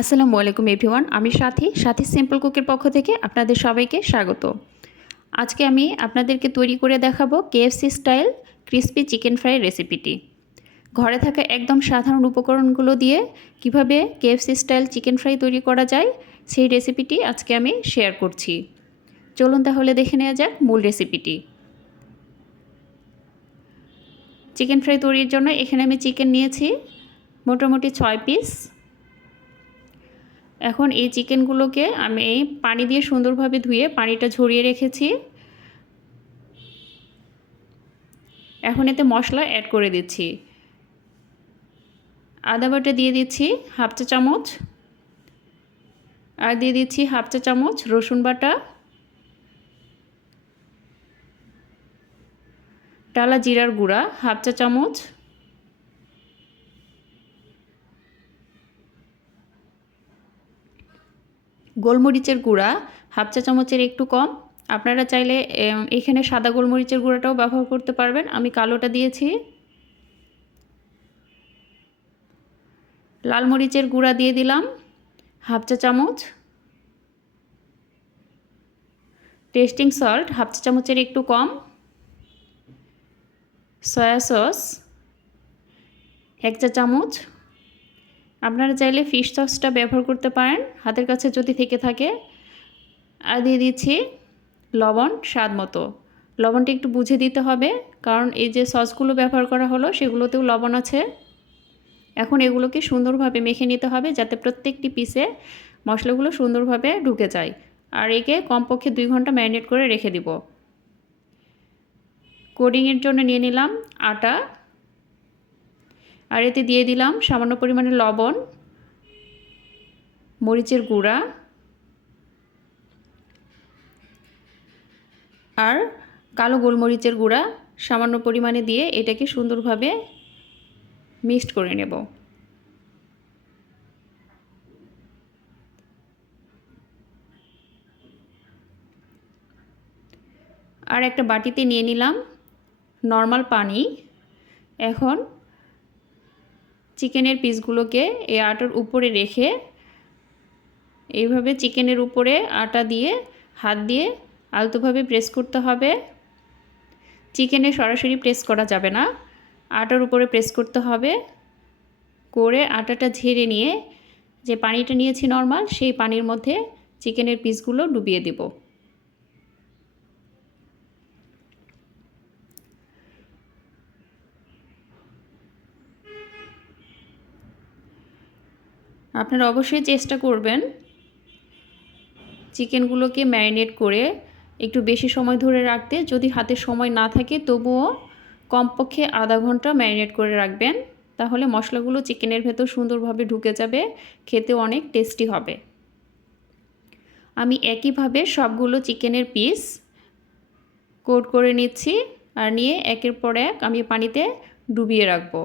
আসসালামু আলাইকুম এভরিওয়ান, আমি সাথী সিম্পল কুকের পক্ষ থেকে আপনাদের সবাইকে স্বাগত। আজকে আমি আপনাদেরকে তৈরি করে দেখাবো KFC style crispy chicken fry রেসিপিটি। ঘরে থাকা একদম সাধারণ উপকরণগুলো দিয়ে কিভাবে কেএফসি স্টাইল চিকেন ফ্রাই তৈরি করা যায় সেই রেসিপিটি আজকে আমি শেয়ার করছি। চলুন তাহলে দেখে নেওয়া যাক মূল রেসিপিটি। চিকেন ফ্রাই তৈরির জন্য এখানে আমি চিকেন নিয়েছি মোটামুটি 6 পিস। এখন এই চিকেনগুলোকে আমি পানি দিয়ে সুন্দরভাবে ধুয়ে পানিটা ঝরিয়ে রেখেছি। এখন এতে মশলা অ্যাড করে দিচ্ছি। আদা বাটা দিয়ে দিচ্ছি হাফ চা চামচ, আর দিয়ে দিচ্ছি হাফ চা চামচ রসুন বাটা, টালা জিরার গুঁড়া হাফ চা চামচ, গোলমরিচের গুঁড়া হাফ চা চামচের একটু কম। আপনারা চাইলে এখানে সাদা গোলমরিচের গুঁড়াটাও ব্যবহার করতে পারবেন, আমি কালোটা দিয়েছি। লাল মরিচের গুঁড়া দিয়ে দিলাম হাফ চা চামচ, টেস্টিং সল্ট হাফ চা চামচের একটু কম, সয়া সস 1 চা চামচ। আপনারা চাইলে ফিশ সসটা ব্যবহার করতে পারেন হাতের কাছে যদি থেকে থাকে। আর দিয়ে দিচ্ছি লবণ স্বাদ মতো। লবণটা একটু বুঝে দিতে হবে, কারণ এই যে সসগুলো ব্যবহার করা হলো সেগুলোতেও লবণ আছে। এখন এগুলোকে সুন্দরভাবে মেখে নিতে হবে যাতে প্রত্যেকটি পিসে মশলাগুলো সুন্দরভাবে ঢুকে যায়। আর একে কমপক্ষে 2 ঘন্টা ম্যারিনেট করে রেখে দিব। কোডিংয়ের জন্য নিয়ে নিলাম আটা, আর এতে দিয়ে দিলাম সামান্য পরিমাণে লবণ, মরিচের গুঁড়া আর কালো গোলমরিচের গুঁড়া সামান্য পরিমাণে দিয়ে এটাকে সুন্দরভাবে মিক্সড করে নেব। আর একটা বাটিতে নিয়ে নিলাম নর্মাল পানি। এখন চিকেনের পিসগুলোকে এই আটার উপরে রেখে এইভাবে চিকেনের উপরে আটা দিয়ে হাত দিয়ে আলতোভাবে প্রেস করতে হবে। চিকেনে সরাসরি প্রেস করা যাবে না, আটার উপরে প্রেস করতে হবে। করে আটাটা ঝেড়ে নিয়ে যে পানিটা নিয়েছি নর্মাল, সেই পানির মধ্যে চিকেনের পিসগুলো ডুবিয়ে দেব। আপনারা অবশ্যই চেষ্টা করবেন চিকেনগুলোকে ম্যারিনেট করে একটু বেশি সময় ধরে রাখতে। যদি হাতে সময় না থাকে তবুও কমপক্ষে আধা ঘন্টা ম্যারিনেট করে রাখবেন, তাহলে মশলাগুলো চিকেনের ভেতর সুন্দরভাবে ঢুকে যাবে, খেতে অনেক টেস্টি হবে। আমি একইভাবে সবগুলো চিকেনের পিস কোট করে নিচ্ছি, আর নিয়ে একের পর এক আমি পানিতে ডুবিয়ে রাখবো।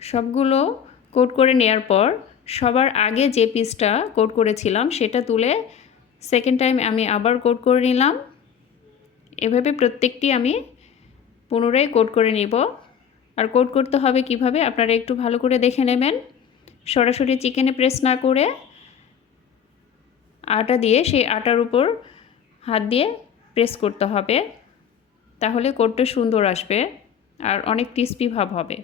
সবগুলো কোট করে নেওয়ার পর সবার আগে যে পিসটা কোট করেছিলাম সেটা তুলে সেকেন্ড টাইম আমি আবার কোট করে নিলাম। এভাবে প্রত্যেকটি আমি পুনরায় কোট করে নিব। আর কোট করতে হবে কিভাবে আপনারা একটু ভালো করে দেখে নেবেন। সরাসরি চিকেনে প্রেস না করে আটা দিয়ে সেই আটার উপর হাত দিয়ে প্রেস করতে হবে, তাহলে কোটটা সুন্দর আসবে আর অনেক ক্রিস্পি ভাব হবে।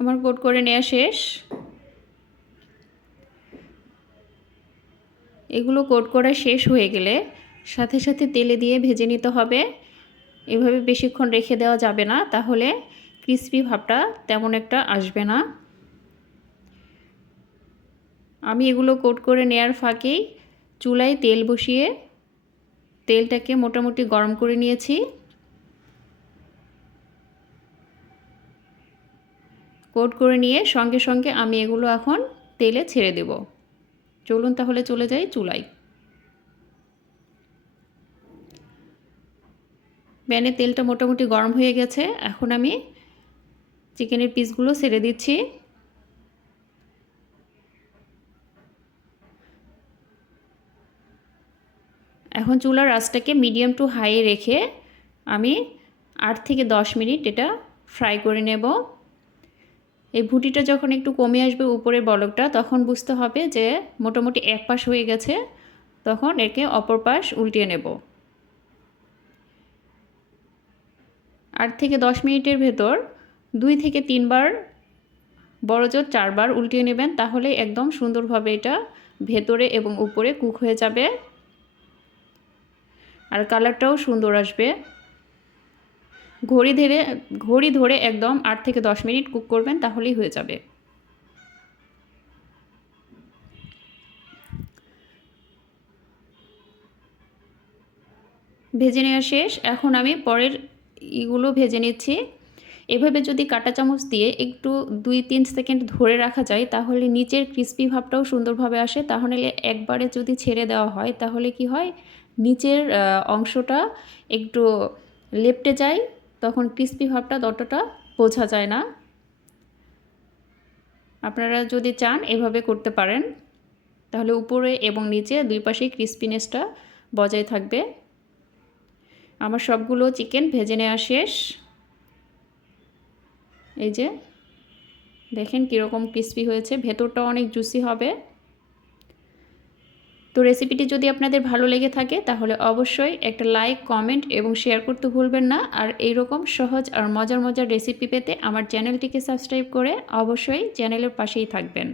আমার কোট করে নেওয়া শেষ। এগুলো কোট করা শেষ হয়ে গেলে সাথে সাথে তেলে দিয়ে ভেজে নিতে হবে। এভাবে বেশিক্ষণ রেখে দেওয়া যাবে না, তাহলে ক্রিস্পি ভাবটা তেমন একটা আসবে না। আমি এগুলো কোট করে নেয়ার ফাঁকেই চুলায় তেল বসিয়ে তেলটাকে মোটামুটি গরম করে নিয়েছি। কোট করে নিয়ে সঙ্গে সঙ্গে আমি এগুলো এখন তেলে ছেড়ে দেব। চলুন তাহলে চলে যাই চুলায়। প্যানে তেলটা মোটামুটি গরম হয়ে গেছে। এখন আমি চিকেনের পিসগুলো ছেড়ে দিচ্ছি। এখন চুলার আঁচটাকে মিডিয়াম টু হাই রেখে আমি 8 থেকে 10 মিনিট এটা ফ্রাই করে নেব। এই ভুটিটা যখন একটু কমে আসবে উপরের বলকটা, তখন বুঝতে হবে যে মোটামুটি এক পাশ হয়ে গেছে। তখন একে অপর পাশ উল্টিয়ে নেব। 8 থেকে 10 মিনিটের ভেতর 2 থেকে 3 বার, বড়জোর 4 বার উল্টিয়ে নেবেন। তাহলে একদম সুন্দরভাবে এটা ভেতরে এবং উপরে কুক হয়ে যাবে, আর কালারটাও সুন্দর আসবে। ঘড়ি ধরে একদম 8 থেকে 10 মিনিট কুক করবেন, তাহলেই হয়ে যাবে। ভেজে নেওয়া শেষ। এখন আমি পরের ইগুলো ভেজে নিচ্ছি। এভাবে যদি কাঁটা চামচ দিয়ে একটু 2-3 সেকেন্ড ধরে রাখা যায়, তাহলে নিচের ক্রিস্পি ভাবটাও সুন্দরভাবে আসে। তাহলে একবারে যদি ছেড়ে দেওয়া হয়, তাহলে কি হয়, নিচের অংশটা একটু লেপ্টে যায়, তখন ক্রিস্পি ভাবটা ততটা বোঝা যায় না। আপনারা যদি চান এভাবে করতে পারেন, তাহলে উপরে এবং নিচে দুই পাশেই ক্রিস্পিনেসটা বজায় থাকবে। আমার সবগুলো চিকেন ভেজে নেওয়া শেষ। এই যে দেখেন কীরকম ক্রিস্পি হয়েছে, ভেতরটাও অনেক জুসি হবে। তো রেসিপিটি যদি আপনাদের ভালো লেগে থাকে, তাহলে অবশ্যই একটা লাইক, কমেন্ট এবং শেয়ার করতে ভুলবেন না। আর এইরকম সহজ আর মজার মজার রেসিপি পেতে আমার চ্যানেলটিকে সাবস্ক্রাইব করে অবশ্যই চ্যানেলের পাশেই থাকবেন।